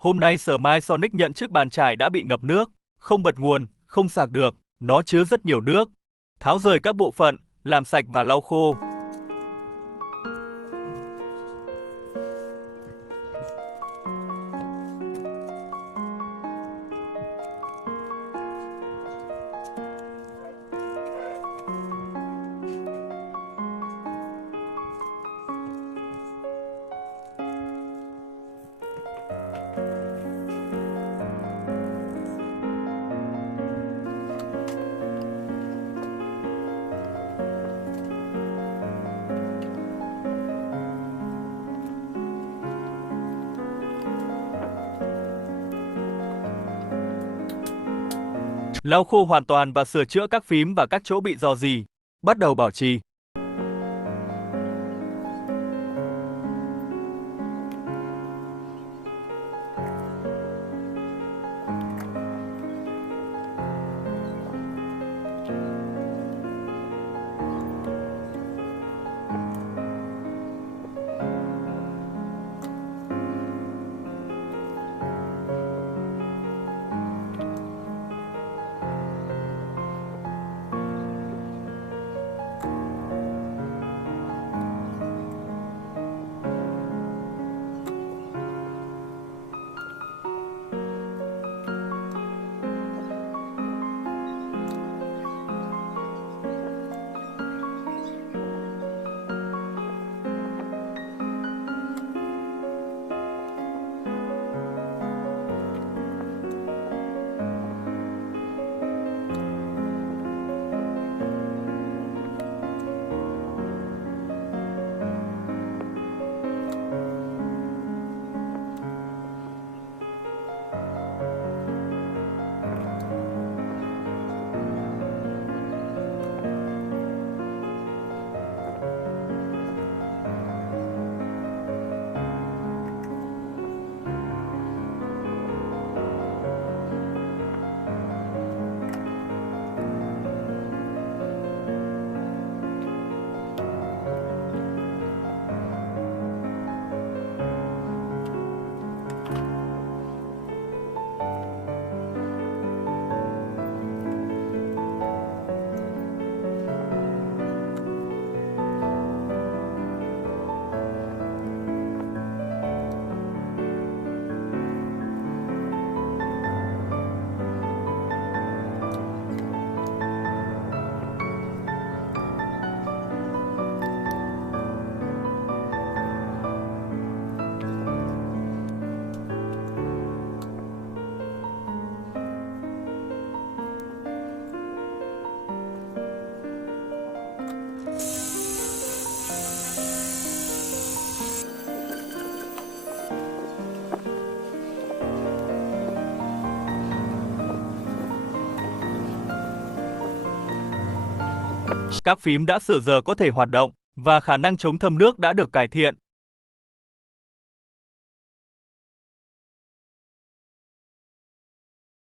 Hôm nay Sở Mai Sonic nhận chiếc bàn chải đã bị ngập nước, không bật nguồn, không sạc được, nó chứa rất nhiều nước. Tháo rời các bộ phận, làm sạch và lau khô. Lau khô hoàn toàn và sửa chữa các phím và các chỗ bị rò rỉ. Bắt đầu bảo trì. Các phím đã sửa giờ có thể hoạt động và khả năng chống thâm nước đã được cải thiện.